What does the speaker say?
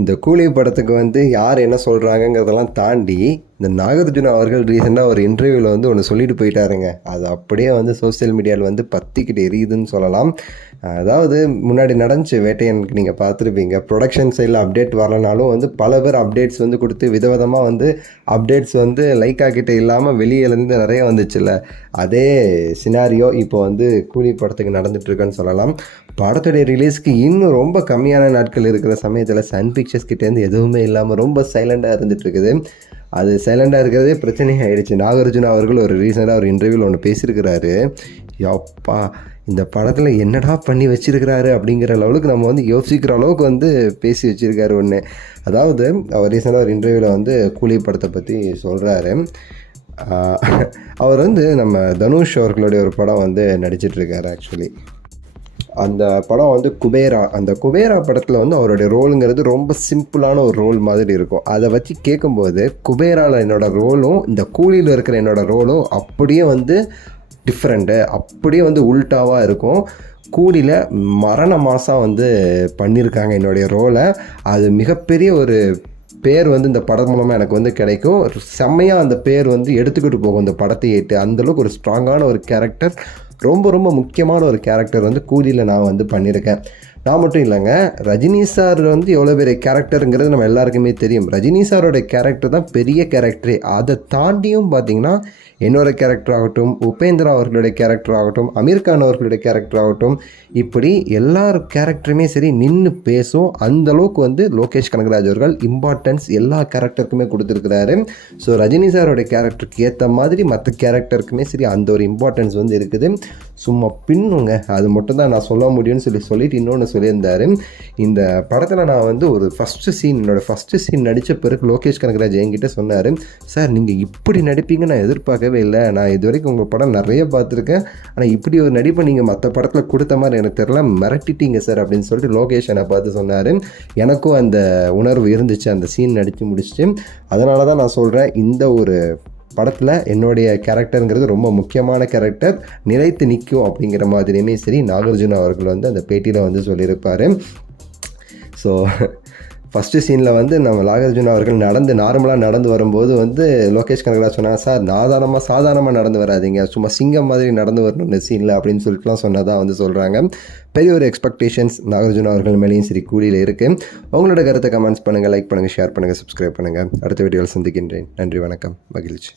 இந்த கூலி படத்துக்கு வந்து யார் என்ன சொல்கிறாங்கங்கிறதெல்லாம் தாண்டி இந்த நாகார்ஜுனா அவர்கள் ரீசெண்டாக ஒரு இன்டர்வியூவில் வந்து ஒன்று சொல்லிட்டு போயிட்டாருங்க. அது அப்படியே வந்து சோசியல் மீடியாவில் வந்து பற்றிக்கிட்டு எரியுதுன்னு சொல்லலாம். அதாவது முன்னாடி நடந்துச்சு வேட்டையனுக்கு நீங்கள் பார்த்துருப்பீங்க. ப்ரொடக்ஷன் சைடில் அப்டேட் வரலனாலும் வந்து பல பேர் அப்டேட்ஸ் வந்து கொடுத்து விதவிதமாக வந்து அப்டேட்ஸ் வந்து லைக் ஆகிட்ட இல்லாமல் வெளியிலேருந்து நிறைய வந்துச்சுல்ல. அதே சினாரியோ இப்போ வந்து கூலி படத்துக்கு நடந்துகிட்ருக்குன்னு சொல்லலாம். படத்துடைய ரிலீஸ்க்கு இன்னும் ரொம்ப கம்மியான நாட்கள் இருக்கிற சமயத்தில் சன் பிக்சர்ஸ் கிட்டேருந்து எதுவுமே இல்லாமல் ரொம்ப சைலண்டாக இருந்துகிட்ருக்குது. அது சைலண்டாக இருக்கிறதே பிரச்சனையாக ஆகிடுச்சு. நாகார்ஜுனா அவர்கள் ஒரு ரீசெண்டாக ஒரு இன்டர்வியூவில் ஒன்று பேசியிருக்கிறாரு. யப்பா, இந்த படத்தில் என்னடா பண்ணி வச்சுருக்கிறாரு அப்படிங்கிற லெவலுக்கு நம்ம வந்து யோசிக்கிற அளவுக்கு வந்து பேசி வச்சுருக்காரு ஒன்று. அதாவது அவர் ரீசெண்டாக ஒரு இன்டர்வியூவில் வந்து கூலி படத்தை பற்றி சொல்கிறாரு. அவர் வந்து நம்ம தனுஷ் அவர்களுடைய ஒரு படம் வந்து நடிச்சிட்ருக்காரு. ஆக்சுவலி அந்த படம் வந்து குபேரா. அந்த குபேரா படத்தில் வந்து அவருடைய ரோலுங்கிறது ரொம்ப சிம்பிளான ஒரு ரோல் மாதிரி இருக்கும். அதை வச்சு கேட்கும்போது குபேராவில் என்னோடய ரோலும் இந்த கூலியில் இருக்கிற என்னோடய ரோலும் அப்படியே வந்து டிஃப்ரெண்ட்டு, அப்படியே வந்து உல்ட்டாவாக இருக்கும். கூலியில் மரண மாதம் வந்து பண்ணியிருக்காங்க என்னுடைய ரோலை. அது மிகப்பெரிய ஒரு பேர் வந்து இந்த படம் மூலமாக எனக்கு வந்து கிடைக்கும். செம்மையாக அந்த பேர் வந்து எடுத்துக்கிட்டு போகும் இந்த படத்தை ஏற்று. அந்தளவுக்கு ஒரு ஸ்ட்ராங்கான ஒரு கேரக்டர், ரொம்ப ரொம்ப முக்கியமான ஒரு கேரக்டர் வந்து கூலியில் நான் வந்து பண்ணியிருக்கேன். நான் மட்டும் இல்லைங்க, ரஜினி சார் வந்து எவ்வளோ பெரிய கேரக்டருங்கிறது நம்ம எல்லாருக்குமே தெரியும். ரஜினி சாரோடைய கேரக்டர் தான் பெரிய கேரக்டரே. அதை தாண்டியும் பார்த்திங்கன்னா என்னோடய கேரக்டர் ஆகட்டும், உபேந்திரா அவர்களுடைய கேரக்டர் ஆகட்டும், அமீர் கான் அவர்களுடைய கேரக்டர் ஆகட்டும், இப்படி எல்லார் கேரக்டருமே சரி நின்று பேசும். அந்தளவுக்கு வந்து லோகேஷ் கனகராஜ் அவர்கள் இம்பார்ட்டன்ஸ் எல்லா கேரக்டருக்குமே கொடுத்துருக்கிறாரு. ஸோ ரஜினி சாரோடைய கேரக்டருக்கு ஏற்ற மாதிரி மற்ற கேரக்டருக்குமே சரி அந்த ஒரு இம்பார்ட்டன்ஸ் வந்து இருக்குது. சும்மா பின்னுங்க, அது மட்டும் தான் நான் சொல்ல முடியும்னு சொல்லிட்டு இன்னொன்று சொல்லியிருந்தார். இந்த படத்தில் நான் வந்து ஒரு என்னோடய ஃபஸ்ட்டு சீன் நடித்த பிறகு லோகேஷ் கனகராஜ் என்கிட்ட சொன்னார், சார் நீங்கள் இப்படி நடிப்பீங்க நான் எதிர்பார்க்கவே இல்லை. நான் இது வரைக்கும் உங்கள் படம் நிறைய பார்த்துருக்கேன், ஆனால் இப்படி ஒரு நடிப்பை நீங்கள் மற்ற படத்தில் கொடுத்த மாதிரி எனக்கு தெரியல, மிரட்டிட்டீங்க சார் அப்படின்னு சொல்லிட்டு லோகேஷ் என்னை பார்த்து சொன்னார். எனக்கும் அந்த உணர்வு இருந்துச்சு அந்த சீன் நடித்து முடிச்சுட்டு. அதனால தான் நான் சொல்கிறேன், இந்த ஒரு படத்தில் என்னுடைய கேரக்டருங்கிறது ரொம்ப முக்கியமான கேரக்டர், நிலைத்து நிற்கும் அப்படிங்கிற மாதிரியுமே சரி நாகார்ஜுனா அவர்கள் வந்து அந்த பேட்டியில் வந்து சொல்லியிருப்பார். ஸோ ஃபஸ்ட்டு சீனில் வந்து நம்ம நாகார்ஜுனா அவர்கள் நார்மலாக நடந்து வரும்போது வந்து லோகேஷ் கனகராஜ் சொன்னாங்க, சார் சாதாரணமாக நடந்து வராதிங்க, சும்மா சிங்கம் மாதிரி நடந்து வரணும் இந்த சீனில் அப்படின்னு சொல்லிட்டுலாம் சொன்னதாக வந்து சொல்கிறாங்க. பெரிய ஒரு எக்ஸ்பெக்டேஷன்ஸ் நாகார்ஜுனா அவர்கள் மேலேயும் சரி கூலியில் இருக்குது. உங்களோட கருத்தை கமெண்ட்ஸ் பண்ணுங்கள், லைக் பண்ணுங்கள், ஷேர் பண்ணுங்கள், சப்ஸ்கிரைப் பண்ணுங்கள். அடுத்த வீடியோவில் சந்திக்கின்றேன். நன்றி, வணக்கம், மகிழ்ச்சி.